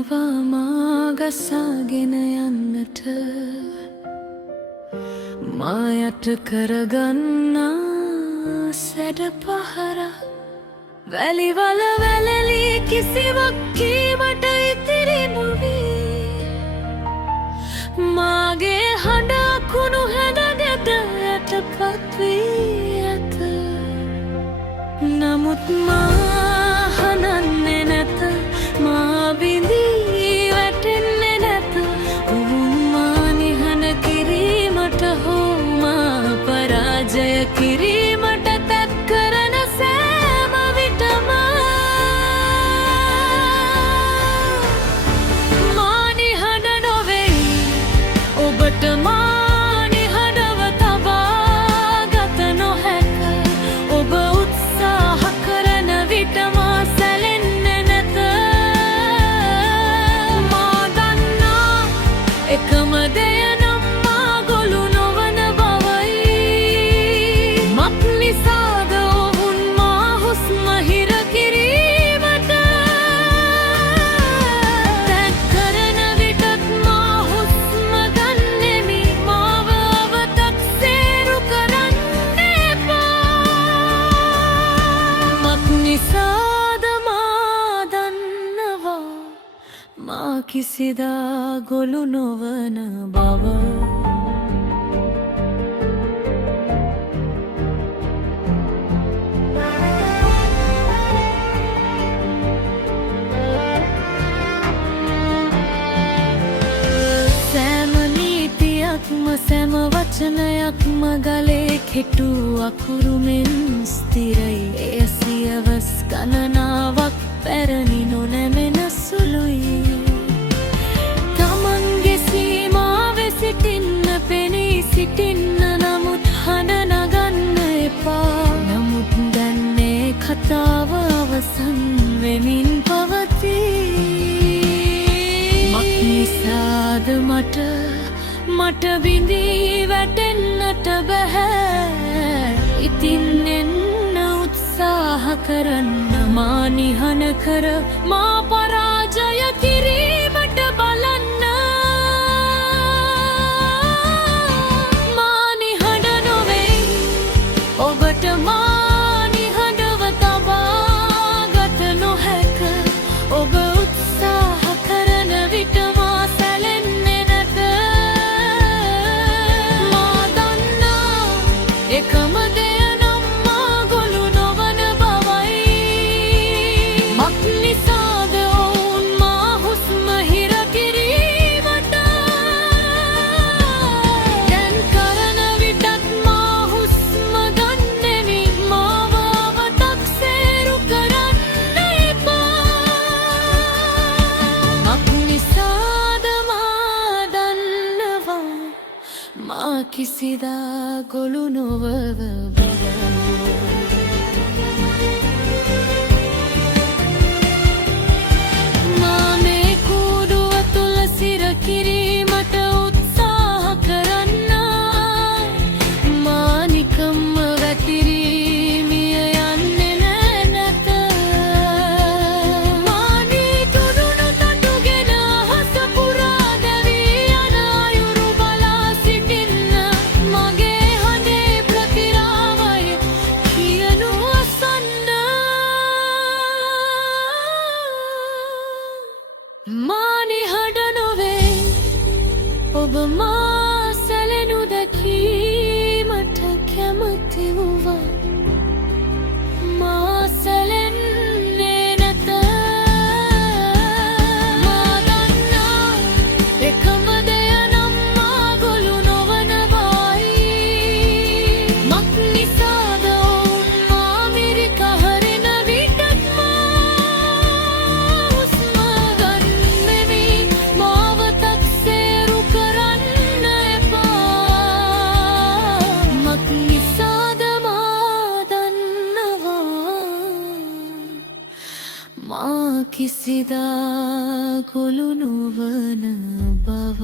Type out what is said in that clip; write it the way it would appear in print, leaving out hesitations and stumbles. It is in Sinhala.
යනවා මාගසාගෙන යන්නට මායට කරගන්නා සැඩ පහර වැලිවල වැලලී කිසිවක් කීමට ඉතිරි නොවී මාගේ හඬ අකුණු හැඩගෙට යටපත් වී ඇත නමුත් මා හනන්නේ නැත මා බිඳී වැටෙන්නේ නැත ඔවුන් මා නිහඬ කිරීමට හෝ මා පරාජය කිරීමට තැත් කරන සෑම විටම මා නිහඬ නොවෙයි ඔබට මා නිහඬව තබා ගත නොහැක ඔබ උත්සාහ කරන විට මා සැලෙන්නේ නැත මා දන්නා එකම දෙය නම් මා ගොළු නොවන බවයි මක් නිසාද ඔවුන් මා හුස්ම හිර කිරීමට තැත් කරන විටත් මා හුස්ම ගන්නෙමි මාව අවතක්සේරු කරන්න එපා මක් නිසාද මා දන්නවා මා කිසිදා ගොළු නොවන බව සෑම නීතියක්ම සෑම වචනයක්ම ගලේ කෙටු අකුරු මෙන් ස්ථිරයි එය සියවස් ගණනාවක් පැරණි නොනැමෙන සුළුයි තමන්ගේ සීමාවේ සිටින්න පෙනී සිටින්න නමුත් හඬ නගන්න එපා නමුත් දැන් මේ කතාව අවසන් වෙමින් පවතී මක් නිසාද මට බිඳී වැටෙන්නට බැහැ ඉතින් එන්න උත්සාහ කරන්න මා නිහඬ කර මා පරාජය කිරීමට බලන්න මා නිහඬ නොවෙයි ඔබට මා නිහඬව තබා ගත නොහැක ඔබ උත්සාහ කරන විට මා සැලෙන්නේ නැත මා දන්නා එකම දෙය නම් මා ගොළු නොවන බවයි මක් නිසාද ඔවුන් මා හුස්ම හිර කිරීමට දැන් කරන විටත් මා හුස්ම ගන්නෙමි මාව අවතක්සේරු කරන්න එපා මක් නිසාද මා දන්නවා මා කිසිදා ගොළු නොවව බව මා මේ කූඩුව තුල සිර කිරීමට උත්සාහ කරන්නා මා නිකම්ම වැතිරී මිය යන්නේ නැත මා නීතුරුණු තටුගෙන අහස පුරා දැවී යන අයුරු බලා සිටින්න මගේ හඬේ ප්‍රතිරාවය කියනු අසන්න මා නිහඬ නොවේ ඔබ මා සැලෙනු දැකීමට කැමති වුවත් මා සැලෙන්නේ නැත මා දන්නා එකම දෙය නම් මා ගොළු නොවන බවයි මක් නිසාද ඔවුන් මා මිරික හරින විටත් මා හුස්ම ගන්නෙමි මාව තක්සේරු කරන්න එපා මක් නිසාද මා දන්නවා මා කිසිදා ගොළු නොවන බව